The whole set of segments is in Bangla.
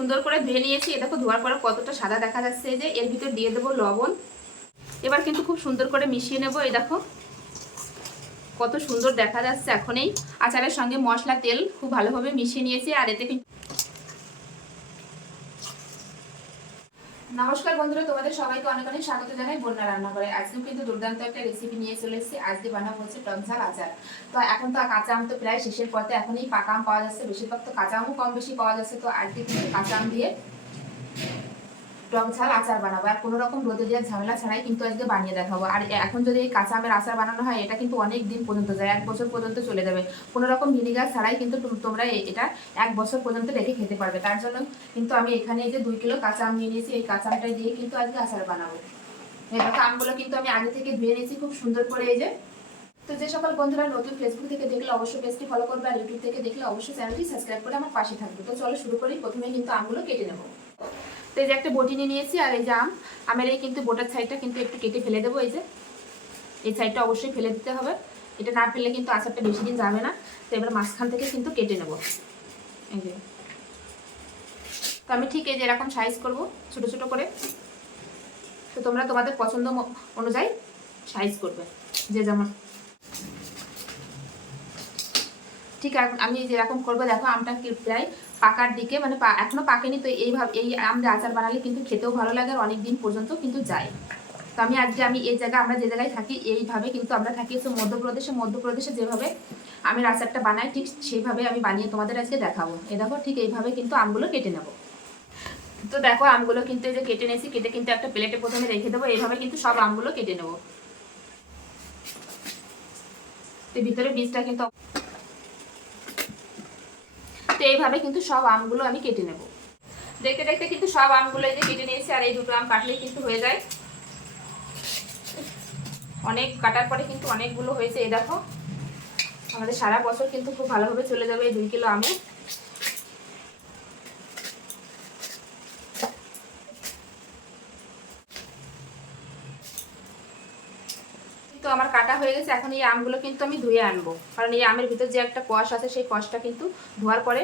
সুন্দর করে ধুয়ে নিয়েছি। দেখো ধোয়ার পরে কতটা সাদা দেখা যাচ্ছে যে, এর ভিতর দিয়ে দেবো লবণ। এবার কিন্তু খুব সুন্দর করে মিশিয়ে নেব, এই দেখো। কত সুন্দর দেখা যাচ্ছে এখনই। আচারের সঙ্গে মশলা, তেল খুব ভালোভাবে মিশিয়ে নিয়েছি, আর এতে কিন্তু নমস্কার বন্ধুরা, তোমাদের সবাইকে অনেক অনেক স্বাগত জানাই বন্যা রান্না করে আজকেও কিন্তু দুর্দান্ত একটা রেসিপি নিয়ে চলে এসেছি। আজকে বানাবো হচ্ছে টমঝাল আচার। তো এখন তো কাঁচা আম তো প্রায় শেষের পথে, এখনই পাকা আম পাওয়া যাচ্ছে। বেশিরভাগ তো কাঁচা আমও কম বেশি পাওয়া যাচ্ছে। তো আজকে কিন্তু কাঁচা আম দিয়ে টক ঝাল আচার বানাবো। আর কোনো রকম রোদে দেওয়ার ঝামেলা ছাড়াই কিন্তু আজকে বানিয়ে দেখাবো। আর এখন যদি এই কাঁচা আমের আচার বানানো হয়, এটা কিন্তু অনেক দিন পর্যন্ত যায়, এক বছর পর্যন্ত চলে যাবে। কোনো রকম ভিনিগার ছাড়াই কিন্তু তোমরা এটা এক বছর পর্যন্ত রেখে খেতে পারবে। তার জন্য কিন্তু আমি এখানে এই যে দুই কিলো কাঁচা আম নিয়ে নিয়েছি, এই কাঁচা আমটা দিয়ে কিন্তু আজকে আচার বানাবো। দেখো, আমগুলো কিন্তু আমি আগে থেকে ধুয়ে নিয়েছি, খুব সুন্দর করে এই যে। তো যে সকল বন্ধুরা নতুন ফেসবুক থেকে দেখলে অবশ্যই পেজটি ফলো করবে, আর ইউটিউব থেকে দেখলে অবশ্যই চ্যানেলটি সাবস্ক্রাইব করে আমার পাশে থাকবে। তো চলো শুরু করি, প্রথমে কিন্তু আমগুলো কেটে নেব। তো এই যে একটা বটি নিয়ে নিয়েছি আর এই যে আম। আমের এই কিন্তু বোটার সাইডটা কিন্তু একটু কেটে ফেলে দেবো এই যে। এই সাইডটা অবশ্যই ফেলে দিতে হবে। এটা না ফেললে কিন্তু আচারটা বেশি দিন যাবে না। তো এবার মাঝখান থেকে কিন্তু কেটে নেব। এই যে। তো আমি ঠিক এই যে এরকম সাইজ করব, ছোট ছোট করে। তো তোমরা তোমাদের পছন্দ অনুযায়ী সাইজ করবে। যে যেমন ঠিক আছে, আমি যেরকম করব, দেখো আমটা প্রায় পাকার দিকে মানে পা- এখনও পাকেনি, তো এইভাবে এই আম আচার বানালে কিন্তু খেতেও ভালো লাগে আর অনেক দিন পর্যন্ত কিন্তু যায়। তো আমি আজকে আমি এই জায়গায়, আমরা যে জায়গায় থাকি, এইভাবে কিন্তু আমরা থাকি। হচ্ছে মধ্যপ্রদেশে মধ্যপ্রদেশে যেভাবে আমের আচারটা বানাই, ঠিক সেইভাবে আমি বানিয়ে তোমাদের আজকে দেখাবো। এ দেখো, ঠিক এইভাবে কিন্তু আমগুলো কেটে নেব। তো দেখো, আমগুলো কিন্তু এই যে কেটে নিয়েছি, কেটে কিন্তু একটা প্লেটে প্রথমে রেখে দেবো, এইভাবে কিন্তু সব আমগুলো কেটে নেব। তো ভিতরে বীজটা কিন্তু তো এইভাবে কিন্তু সব আমগুলো আমি কেটে নেব। দেখতে দেখতে কিন্তু সব আমগুলো এই যে কেটে নিয়েছি আর এই দুটো আম কাটলেই কিন্তু হয়ে যায়। অনেক কাটার পরে কিন্তু অনেকগুলো হয়েছে, এই দেখো। আমাদের সারা বছর কিন্তু খুব ভালোভাবে চলে যাবে এই দুই কিলো আমে তো আমার কাটা হয়ে গেছে। এখন এই আমগুলো কিন্তু আমি ধুয়ে আনব। কারণ এই আমের ভিতর যে একটা কষ আছে, সেই কষটা কিন্তু ধোয়ার পরে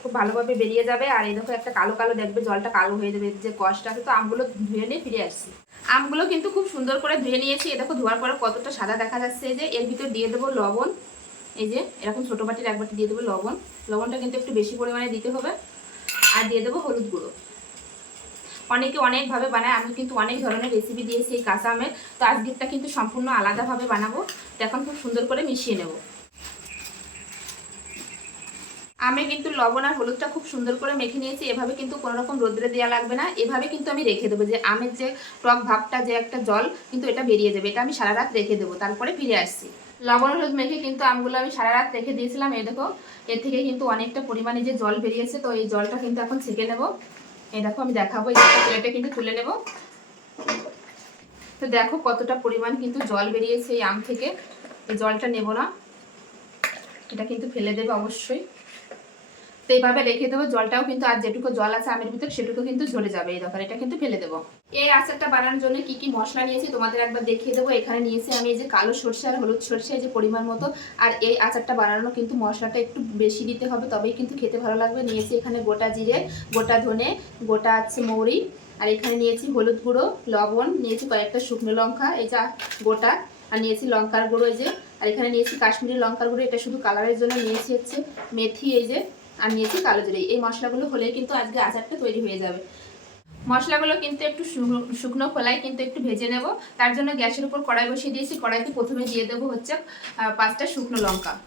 খুব ভালোভাবে বেরিয়ে যাবে। আর এই দেখো একটা কালো কালো দেখবে, জলটা কালো হয়ে যাবে। যে কষটা আছে, তো আমগুলো ধুয়ে নিয়ে ফিরে আসছি। আমগুলো কিন্তু খুব সুন্দর করে ধুয়ে নিয়েছি। এ দেখো ধোয়ার পরে কতটা সাদা দেখা যাচ্ছে। এই যে এর ভিতর দিয়ে দেবো লবণ। এই যে এরকম ছোটো বাটির এক বাটি দিয়ে দেবো লবণ। লবণটা কিন্তু একটু বেশি পরিমাণে দিতে হবে। আর দিয়ে দেবো হলুদ গুঁড়ো। অনেকে অনেকভাবে বানায়, আমি কিন্তু অনেক ধরনের রেসিপি দিয়েছি এই কাঁচা আমের। তো আজকেরটা কিন্তু সম্পূর্ণ আলাদাভাবে বানাবো। তো এখন খুব সুন্দর করে মিশিয়ে নেব। আমি কিন্তু লবণ আর হলুদটা খুব সুন্দর করে মেখে নিয়েছি। এভাবে কিন্তু কোনো রকম রোদ্রে দেওয়া লাগবে না। এভাবে কিন্তু আমি রেখে দেবো যে আমের যে টক ভাবটা, যে একটা জল, কিন্তু এটা বেরিয়ে যাবে। এটা আমি সারা রাত রেখে দেবো। তারপরে ফিরে আসছি। লবণ হলুদ মেখে কিন্তু আমগুলো আমি সারা রাত রেখে দিয়েছিলাম। এই দেখো, এর থেকে কিন্তু অনেকটা পরিমাণে যে জল বেরিয়েছে, তো এই জলটা কিন্তু এখন ছেঁকে নেব। এই দেখো আমি দেখাবো, এই প্লেটে কিন্তু তুলে নেব। তো দেখো কতটা পরিমাণ কিন্তু জল বেরিয়েছে এই আম থেকে। এই জলটা নেব না। এটা কিন্তু ফেলে দেবে অবশ্যই। তো এইভাবে রেখে দেবো। জলটাও কিন্তু আর যেটুকু জল আছে আমের ভিতর সেটুকু কিন্তু ঝরে যাবে। এই দরকার এটা কিন্তু ফেলে দেবো। এই আচারটা বানানোর জন্য কি কি মশলা নিয়েছি তোমাদের একবার দেখিয়ে দেবো। এখানে নিয়েছি আমি এই যে কালো সর্ষে আর হলুদ সর্ষে যে পরিমাণ মতো। আর এই আচারটা বানানো কিন্তু মশলাটা একটু বেশি দিতে হবে, তবেই কিন্তু খেতে ভালো লাগবে। নিয়েছি এখানে গোটা জিরে, গোটা ধনে, গোটা আছে মৌরি। আর এখানে নিয়েছি হলুদ গুঁড়ো, লবণ, নিয়েছি কয়েকটা শুকনো লঙ্কা, এই যা গোটা। আর নিয়েছি লঙ্কার গুঁড়ো এই যে। আর এখানে নিয়েছি কাশ্মীরি লঙ্কার গুঁড়ো, এটা শুধু কালারের জন্য নিয়েছি হচ্ছে মেথি এই যে। আর নিয়েছি, কালো জিরে। এই মশলাগুলো হলে কিন্তু আজকে আচারটা তৈরি হয়ে যাবে। মশলাগুলো কিন্তু একটু শুকনো- খোলায় কিন্তু একটু ভেজে নেব। তার জন্য গ্যাসের উপর কড়াই বসিয়ে দিয়েছি। কড়াইতে প্রথমে দিয়ে দেবো হচ্ছে পাঁচটা শুকনো লঙ্কা।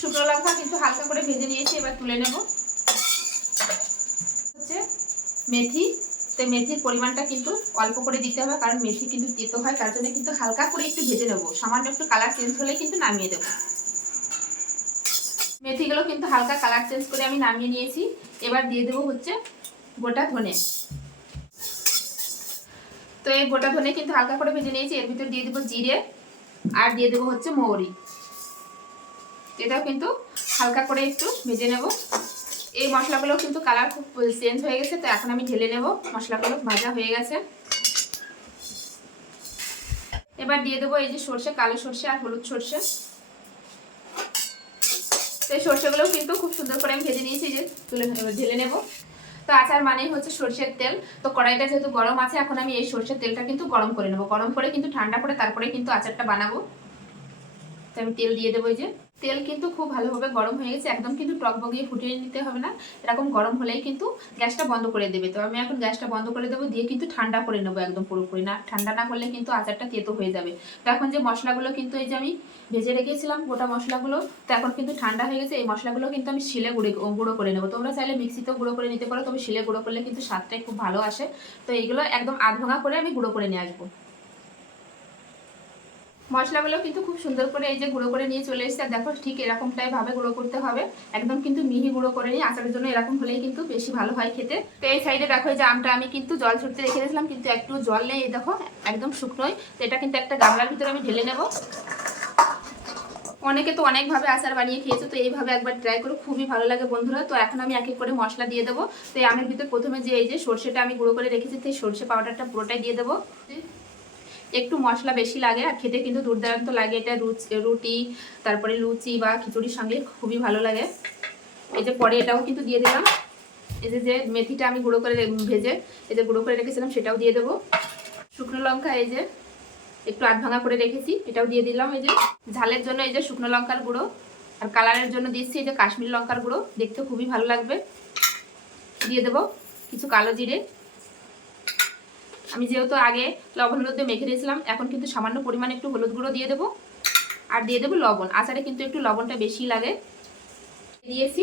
শুকনো লঙ্কা কিন্তু হালকা করে ভেজে নিয়েছি, এবার তুলে নেব। হচ্ছে মেথি। তো মেথির পরিমাণটা কিন্তু অল্প করে দিতে হবে, কারণ মেথি কিন্তু তেতো হয়। তার জন্য কিন্তু হালকা করে একটু ভেজে নেব। সামান্য একটু কালার চেঞ্জ হলে কিন্তু নামিয়ে দেবো। মেথিগুলো কিন্তু হালকা কালার চেঞ্জ করে আমি নামিয়ে নিয়েছি। এবার দিয়ে দেবো হচ্ছে গোটা ধনে। তো এই গোটা ধনে কিন্তু হালকা করে ভেজে নিয়েছি, এর ভিতর দিয়ে দেবো জিরে আর দিয়ে দেবো হচ্ছে মৌরি। এটাও কিন্তু হালকা করে একটু ভেজে নেব। এই মশলাগুলো কিন্তু কালার খুব চেঞ্জ হয়ে গেছে, তো এখন আমি ঢেলে নেব। মশলাগুলো ভাজা হয়ে গেছে। এবার দিয়ে দেবো এই যে সর্ষে, কালো সর্ষে আর হলুদ সর্ষে। তো এই সর্ষেগুলোও কিন্তু খুব সুন্দর করে আমি ভেজে নিয়েছি যে তুলে ঢেলে নেব। তো আচার মানেই হচ্ছে সর্ষের তেল। তো কড়াইটা যেহেতু গরম আছে, এখন আমি এই সর্ষের তেলটা কিন্তু গরম করে নেব। গরম করে কিন্তু ঠান্ডা করে তারপরে কিন্তু আচারটা বানাবো। তো আমি তেল দিয়ে দেবো যে। তেল কিন্তু খুব ভালোভাবে গরম হয়ে গেছে, একদম কিন্তু টক বগিয়ে ফুটিয়ে নিতে হবে না। এরকম গরম হলেই কিন্তু গ্যাসটা বন্ধ করে দেবে। তো আমি এখন গ্যাসটা বন্ধ করে দেবো, দিয়ে কিন্তু ঠান্ডা করে নেব একদম পুরোপুরি। না, ঠান্ডা না করলে কিন্তু আচারটা তেতো হয়ে যাবে। তো এখন যে মশলাগুলো কিন্তু এই যে আমি ভেজে রেখেছিলাম গোটা মশলাগুলো, তো এখন কিন্তু ঠান্ডা হয়ে গেছে। এই মশলাগুলো কিন্তু আমি শিলে গুঁড়ে গুঁড়ো করে নেব। তোমরা চাইলে মিক্সিতেও গুঁড়ো করে নিতে পারো, তবে শিলে গুঁড়ো করলে কিন্তু স্বাদটাই খুব ভালো আসে। তো এইগুলো একদম আধ ভাঙা করে আমি গুঁড়ো করে নিয়ে আসব। মশলাগুলো কিন্তু খুব সুন্দর করে এই যে গুঁড়ো করে নিয়ে চলে এসেছে। আর দেখো ঠিক এরকমটাই ভাবে গুঁড়ো করতে হবে। একদম কিন্তু মিহি গুঁড়ো করে নিয়ে আচারের জন্য এরকম হলেই কিন্তু বেশি ভালো হয় খেতে। তো এই সাইডে দেখো যে আমটা আমি কিন্তু জল ছুটতে রেখে দিয়েছিলাম, কিন্তু একটু জল নেই দেখো, একদম শুকনোই। তো এটা কিন্তু একটা গামলার ভিতরে আমি ঢেলে নেব। অনেকে তো অনেকভাবে আচার বানিয়ে খেয়েছো, তো এইভাবে একবার ট্রাই করো, খুবই ভালো লাগে বন্ধুরা। তো এখন আমি এক এক করে মশলা দিয়ে দেবো। তো এই আমের ভিতর প্রথমে যে এই যে সর্ষেটা আমি গুঁড়ো করে রেখেছি, সেই সর্ষে পাউডারটা পুরোটাই দিয়ে দেবো। একটু মশলা বেশি লাগে আর খেতে কিন্তু দুর্দান্ত লাগে। এটা রুটি, তারপরে লুচি বা খিচুড়ির সঙ্গে খুবই ভালো লাগে। এই যে পরে এটাও কিন্তু দিয়ে দিলাম। এই যে যে মেথিটা আমি গুঁড়ো করে ভেজে এই যে গুঁড়ো করে রেখেছিলাম সেটাও দিয়ে দেবো। শুকনো লঙ্কা এই যে, একটু আধ ভাঙা করে রেখেছি, এটাও দিয়ে দিলাম এই যে। ঝালের জন্য এই যে শুকনো লঙ্কার গুঁড়ো আর কালারের জন্য দিচ্ছি এই যে কাশ্মীর লঙ্কার গুঁড়ো। দেখতে খুবই ভালো লাগবে। দিয়ে দেবো কিছু কালো জিরে। আমি যেহেতু আগে লবণ হলুদ দিয়ে মেখে দিয়েছিলাম, এখন কিন্তু সামান্য পরিমাণে একটু হলুদ গুঁড়ো দিয়ে দেবো। আর দিয়ে দেবো লবণ। আচারে কিন্তু একটু লবণটা বেশি লাগে। দিয়েছি।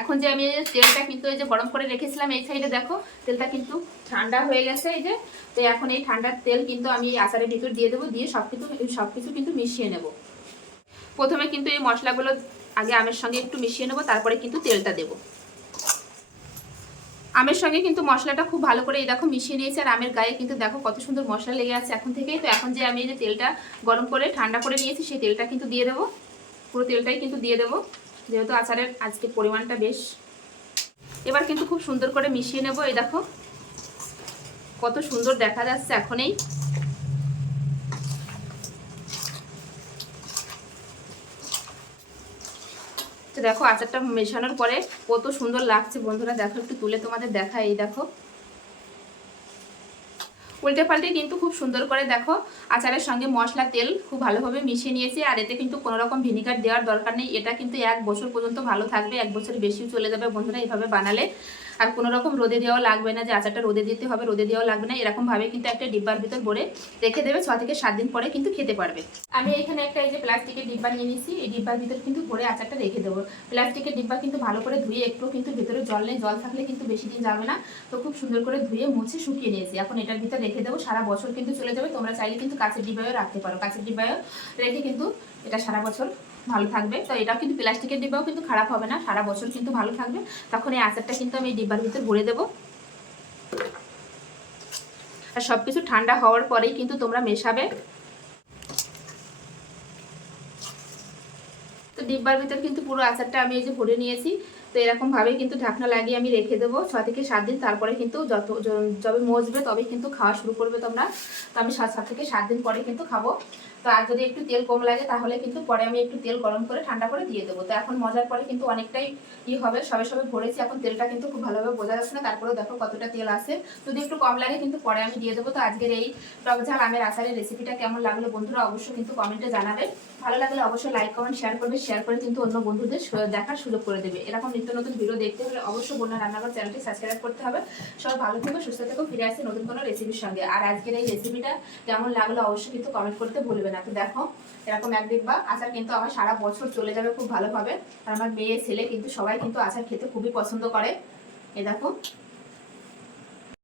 এখন যে আমি তেলটা কিন্তু এই যে গরম করে রেখেছিলাম, এই সাইডে দেখো, তেলটা কিন্তু ঠান্ডা হয়ে গেছে এই যে। তো এখন এই ঠান্ডার তেল কিন্তু আমি এই আচারের ভিতর দিয়ে দেবো, দিয়ে সব কিছু সব কিছু কিন্তু মিশিয়ে নেব। প্রথমে কিন্তু এই মশলাগুলো আগে আমের সঙ্গে একটু মিশিয়ে নেব, তারপরে কিন্তু তেলটা দেবো। আমের সঙ্গে কিন্তু মশলাটা খুব ভালো করে এই দেখো মিশিয়ে নিয়েছে, আর আমের গায়ে কিন্তু দেখো কত সুন্দর মশলা লেগে আছে এখন থেকেই। তো এখন যে আমি এই যে তেলটা গরম করে, ঠান্ডা করে নিয়েছি, সেই তেলটা কিন্তু দিয়ে দেবো। পুরো তেলটাই কিন্তু দিয়ে দেবো। যেহেতু আচারের আজকে পরিমাণটা বেশ। এবার কিন্তু খুব সুন্দর করে মিশিয়ে নেব, এই দেখো। কত সুন্দর দেখা যাচ্ছে এখনই। তো দেখো আচারটা মেশানোর পরে কত সুন্দর লাগছে বন্ধুরা। দেখো একটু তুলে তোমাদের দেখা এই দেখো। উল্টে পাল্টে কিন্তু খুব সুন্দর করে দেখো আচারের সঙ্গে মশলা, তেল খুব ভালোভাবে মিশিয়ে নিয়েছি। আর এতে কিন্তু কোনো রকম ভিনিগার দেওয়ার দরকার নেই। এটা কিন্তু এক বছর পর্যন্ত ভালো থাকবে, এক বছর বেশিও চলে যাবে বন্ধুরা এইভাবে বানালে। আর কোনো রকম রোদে দেওয়া লাগবে না যে আচারটা রোদে দিতে হবে, রোদে দেওয়া লাগবে না। এরকমভাবে কিন্তু একটা ডিব্বার ভিতর ভরে রেখে দেবে, ছ থেকে সাত দিন পরে কিন্তু খেতে পারবে। আমি এখানে একটা এই যে প্লাস্টিকের ডিব্বা নিয়ে নিয়েছি, এই ডিব্বার ভিতর কিন্তু ভরে আচারটা রেখে দেবো। প্লাস্টিকের ডিব্বা কিন্তু ভালো করে ধুয়ে একটু কিন্তু ভেতরে জল নেই, জল থাকলে কিন্তু বেশি দিন যাবে না। তো খুব সুন্দর করে ধুয়ে মুছে শুকিয়ে নিয়েছি। এখন এটার ভিতর রেখে দেবো, সারা বছর কিন্তু চলে যাবে। তোমরা চাইলে কিন্তু কাঁচের ডিব্বায়ও রাখতে পারো। কাঁচের ডিব্বায়ও রেখে কিন্তু এটা সারা বছর ভালো থাকবে। তো এটাও কিন্তু প্লাস্টিকের ডিব্বাও কিন্তু খারাপ হবে না, সারা বছর কিন্তু ভালো থাকবে। তখন এই আচারটা কিন্তু আমি ডিব্বার ভিতর ভরে দেবো। আর সব কিছু ঠান্ডা হওয়ার পরেই কিন্তু তোমরা মেশাবে। তো ডিব্বার ভিতর কিন্তু পুরো আচারটা আমি এই যে ভরে নিয়েছি। তো এরকমভাবে কিন্তু ঢাকনা লাগিয়ে আমি রেখে দেবো। ছ থেকে সাত দিন তারপরে কিন্তু যত যবে মজবে তবে কিন্তু খাওয়া শুরু করবে তোমরা। তো আমি সাত থেকে সাত দিন পরে কিন্তু খাব। তো আর যদি একটু তেল কম লাগে, তাহলে কিন্তু পরে আমি একটু তেল গরম করে ঠান্ডা করে দিয়ে দেবো। তো এখন মজার পরে কিন্তু অনেকটাই ই হবে, সবে সবে ভরেছি। এখন তেলটা কিন্তু খুব ভালোভাবে বোঝা যাচ্ছে না। তারপরে দেখো কতটা তেল আছে। যদি একটু কম লাগে কিন্তু পরে আমি দিয়ে দেবো। তো আজকের এই টক ঝাল আমের আচারের রেসিপিটা কেমন লাগল বন্ধুরা অবশ্যই কিন্তু কমেন্টে জানাবে। ভালো লাগলে অবশ্যই লাইক কমেন্ট শেয়ার করবে। শেয়ার করে কিন্তু অন্য বন্ধুদের দেখার সুযোগ করে দেবে। এরকম নিত্য নতুন ভিডিও দেখতে হলে অবশ্যই বন্যা রান্নাঘর চ্যানেলটি সাবস্ক্রাইব করতে হবে। সব ভালো থেকো, সুস্থ থেকো, ফিরে আসছে নতুন কোনো রেসিপির সঙ্গে। আর আজকের এই রেসিপিটা কেমন লাগল অবশ্যই কিন্তু কমেন্ট করতে ভুলবে না। তো দেখো, এরকম এক দেখবা আচার কিন্তু আমার সারা বছর চলে যাবে খুব ভালোভাবে। আর আমার মেয়ে, ছেলে কিন্তু সবাই কিন্তু আচার খেতে খুবই পছন্দ করে। এ দেখো